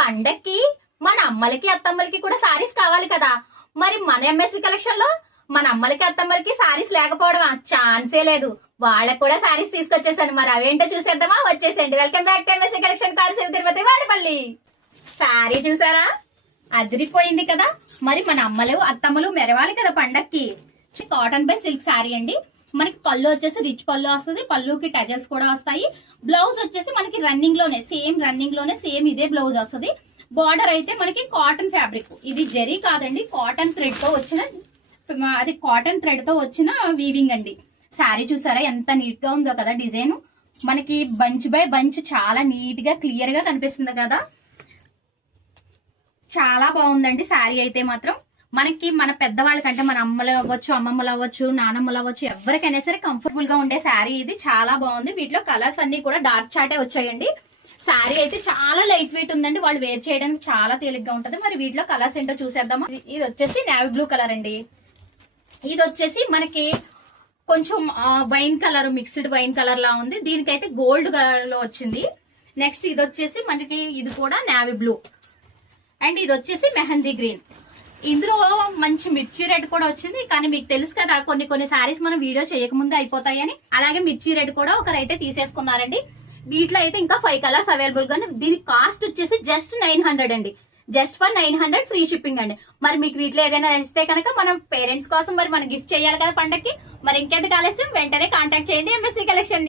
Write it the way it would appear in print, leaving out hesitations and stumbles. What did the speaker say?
పండక్కి మన అమ్మలకి అత్తమ్మలకి కూడా సారీస్ కావాలి కదా. మరి మన ఎంఎస్వి కలెక్షన్ లో మన అమ్మలకి అత్తమ్మలకి సారీస్ లేకపోవడం ఛాన్సే లేదు. వాళ్ళకి కూడా సారీస్ తీసుకొచ్చేసాను. మరి అవేంటో చూసేద్దామా? వచ్చేసేయండి. Welcome back to MSV collection, కాల్సేపు తిరుపతి వాడపల్లి. సారీ చూసారా, అదిరిపోయింది కదా. మరి మన అమ్మలు అత్తమ్మలు మెరవాలి కదా పండక్కి. కాటన్ బై సిల్క్ సారీ అండి. మనకి పళ్ళు వచ్చేసి రిచ్ పళ్ళు వస్తుంది, పళ్ళుకి టజల్స్ కూడా వస్తాయి. బ్లౌజ్ వచ్చేసి మనకి రన్నింగ్ లోనే సేమ్ ఇదే బ్లౌజ్ వస్తుంది. బార్డర్ అయితే మనకి కాటన్ ఫ్యాబ్రిక్, ఇది జరీ కాదండి, కాటన్ థ్రెడ్ తో వచ్చిన వీవింగ్ అండి. శారీ చూసారా ఎంత నీట్ గా ఉందో కదా. డిజైన్ మనకి బంచ్ బై బంచ్ చాలా నీట్ గా క్లియర్ గా కనిపిస్తుంది కదా. చాలా బాగుందండి శారీ అయితే మాత్రం. మనకి మన పెద్దవాళ్ళకంటే మన అమ్మలు అవ్వచ్చు, అమ్మమ్మలు అవ్వచ్చు, నానమ్మలు అవ్వచ్చు, ఎవరికైనా సరే కంఫర్టబుల్ గా ఉండే శారీ ఇది. చాలా బాగుంది. వీటిలో కలర్స్ అన్ని కూడా డార్క్ చాటే వచ్చాయండి. శారీ అయితే చాలా లైట్ వెయిట్ ఉందండి, వాళ్ళు వేర్ చేయడానికి చాలా తేలిగ్గా ఉంటది. మరి వీటిలో కలర్స్ ఏంటో చూసేద్దామా. ఇది వచ్చేసి నేవీ బ్లూ కలర్ అండి. ఇది వచ్చేసి మనకి కొంచెం wine colour, mixed wine colour లా ఉంది. దీనికైతే గోల్డ్ కలర్ లో వచ్చింది. నెక్స్ట్ ఇది వచ్చేసి మనకి ఇది కూడా నేవీ బ్లూ, అండ్ ఇది వచ్చేసి మెహందీ గ్రీన్. ఇందులో మంచి మిర్చి రెడ్ కూడా వచ్చింది. కానీ మీకు తెలుసు కదా, కొన్ని సారీస్ మనం వీడియో చేయకముందే అయిపోతాయని. అలాగే మిర్చి రెడ్ కూడా ఒకరైతే తీసేసుకున్నారండి. వీటిలో అయితే ఇంకా 5 కలర్స్ అవైలబుల్ గా. దీని కాస్ట్ వచ్చేసి జస్ట్ 900 అండి. జస్ట్ ఫర్ 900 ఫ్రీ షిప్పింగ్ అండి. మరి మీకు వీటిలో ఏదైనా నచ్చితే కనుక మనం పేరెంట్స్ కోసం మరి మనం గిఫ్ట్ చేయాలి కదా పండక్కి. మరి ఇంకెందుకు ఆలస్యం, వెంటనే కాంటాక్ట్ చేయండి ఎంఎస్వి కలెక్షన్.